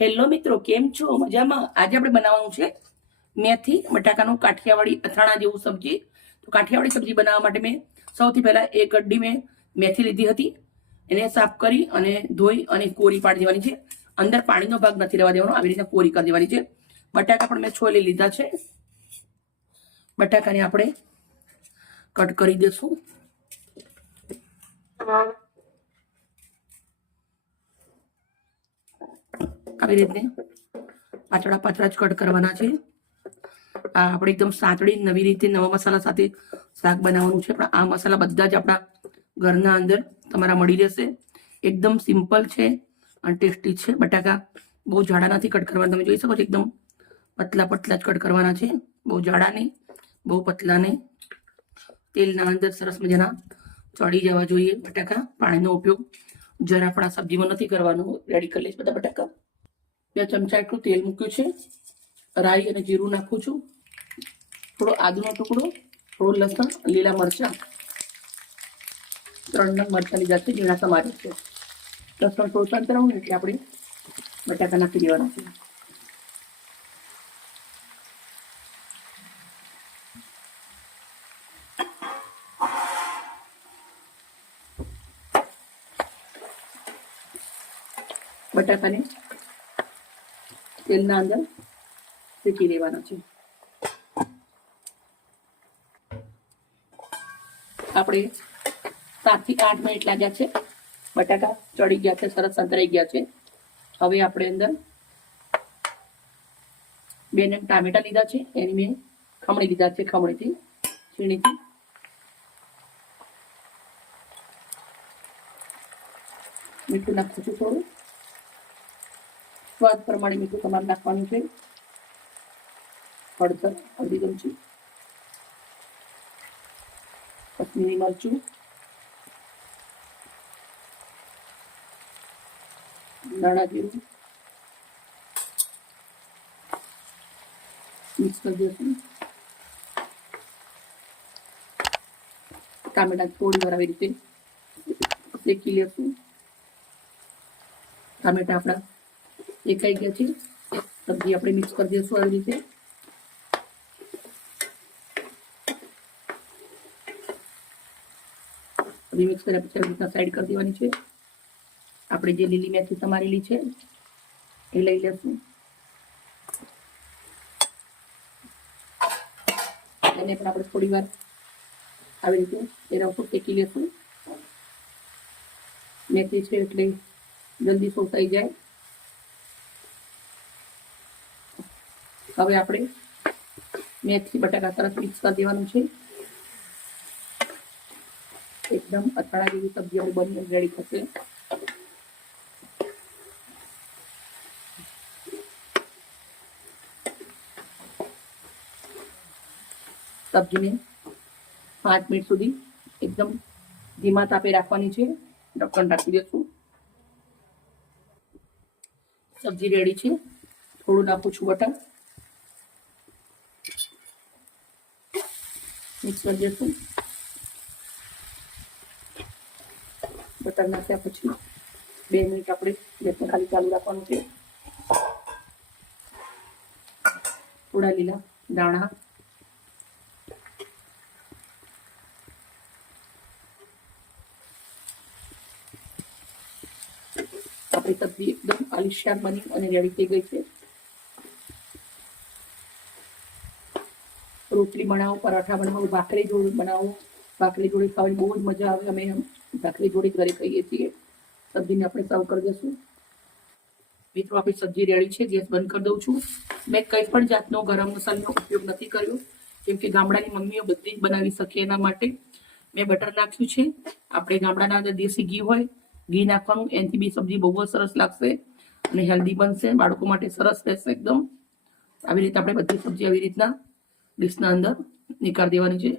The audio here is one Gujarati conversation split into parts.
હેલો મિત્રો, કેમ છો? મજામાં? આજે આપણે બનાવવાનું છે મેથી બટાકાનું કાઠિયાવાડી અથાણા જેવું સબ્જી. તો કાઠિયાવાડી સબ્જી બનાવવા માટે મેં સૌથી પહેલા એક ગડ્ડી મેં મેથી લીધી હતી. એને સાફ કરી અને ધોઈ અને કોરી પાડી દેવાની છે. અંદર પાણીનો ભાગ નથી રહેવા દેવાનો, આવી રીતે કોરી કરી દેવાની છે. બટાકા પણ મેં છોલી લીધા છે. બટાકાને આપણે કટ કરી દેશું. આવી રીતે પાતળા પાતળા જ કટ કરવાના છે. આ આપણે એકદમ સાંતળી નવી રીતે નવા મસાલા સાથે શાક બનાવવાનું છે. પણ આ મસાલા બધા જ આપણા ઘરના અંદર તમારા મળી રહેશે. એકદમ સિમ્પલ છે અને ટેસ્ટી છે. બટાકા બહુ જાડા નથી કટ કરવાના, તમે જોઈ શકો છો. એકદમ પતલા પતલા જ કટ કરવાના છે, બહુ જાડા નહીં, બહુ પતલા નહીં. તેલના અંદર સરસ મજાના ચડી જવા જોઈએ બટાકા. પાણીનો ઉપયોગ જરા પણ આ સબ્જીમાં નથી કરવાનો. રેડી કરી લઈશ બધા બટાકા. 2 ચમચા એટલું તેલ મૂક્યું છે. રાઈ અને જીરું નાખું છું. થોડો આદુનો ટુકડો, થોડું લસણ, લીલા મરચાં, 3 નંગ મરચાં લીધા છે, ઝીણા સમારેલ છે. લસણ થોડું સંતરાવું એટલે આપણે બટાકા નાખી દેવાના છે. બટાકાને તેલના અંદર શેકી લેવાના છે. આપણે 7 થી 8 મિનિટ લાગ્યા છે. બટાકા ચડી ગયા છે, સરસ સંતરાઈ ગયા છે. હવે આપણે અંદર 2 નંગ ટામેટા લીધા છે, એની મેં ખમણી લીધા છે, ખમણીથી છીણીથી. મીઠું નાખું છું થોડું, સ્વાદ પ્રમાણે મીઠું તમારે નાખવાનું છે. હળદર અડધી ચમચી, કશ્મીરી મરચું, ધાણા જીરું મિક્સ કરી દઈશું. ટામેટા થોડી વાર આવી રીતે શેકી લેશું. ટામેટા આપણા શેકાઈ ગયા છે. સબ્જી આપણે મિક્સ કરી દઈશું આવી રીતે. મિક્સ કર્યા પછી આવી રીતના સાઈડ કરી દેવાની છે. આપણે જે લીલી મેથી સમારેલી છે એ લઈ લેશું. એને પણ આપણે થોડી વાર આવી રીતે એના ઉપર શેકી લેશું. મેથી છે એટલે જલ્દી શોષાઈ જાય. હવે આપણે મેથી બટાકા સરસ મિક્સ કરી દેવાનું છે. એકદમ અથાણા જેવી સબ્જી આપણી બની રેડી થશે. સબ્જીને 5 મિનિટ સુધી એકદમ ધીમા તાપે રાખવાની છે. ઢક્કણ ઢાંકી દઈશું. સબ્જી રેડી છે. થોડું નાખું છું બટર, મિક્સ કરી દઈશું. બટર નાખ્યા પછી 2 મિનિટ આપણે ગેસને ખાલી ચાલુ રાખવાનું છે. થોડા લીલા દાણા, આપણી સબ્જી એકદમ આલિશાન બની અને રેડી થઈ ગઈ છે. રોટલી બનાવો, પરાઠા બનાવો, ભાખરી જોડે બનાવો. ભાખરી જોડે ખાવાની બહુ જ મજા આવે. અમે ભાખરી જોડે ઘરે ખાઈએ છીએ. સબ્જીને આપણે સર્વ કરી દઈશું. મિત્રો, આપણી સબ્જી રેડી છે. ગેસ બંધ કરી દઉં છું. મેં કંઈ પણ જાતનો ગરમ મસાલાનો ઉપયોગ નથી કર્યો, કેમ કે ગામડાની મમ્મીઓ બધી જ બનાવી શકે એના માટે મેં બટર નાખ્યું છે. આપણે ગામડાના અંદર દેશી ઘી હોય, ઘી નાખવાનું. એનાથી બી સબ્જી બહુ જ સરસ લાગશે અને હેલ્ધી બનશે. બાળકો માટે સરસ રહેશે એકદમ. આવી રીતે આપણે બધી સબ્જી આવી રીતના ડીશના અંદર નીકાળી દેવાની છે.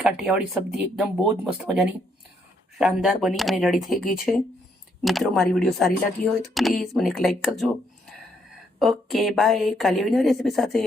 કાઠિયાવાડી સબ્જી એકદમ બહુ જ મસ્ત મજાની શાનદાર બની અને રેડી થઈ ગઈ છે. મિત્રો, મારી વિડીયો સારી લાગી હોય તો પ્લીઝ મને એક લાઈક કરજો. Okay, bye. કાલે આવીને રેસીપી સાથે.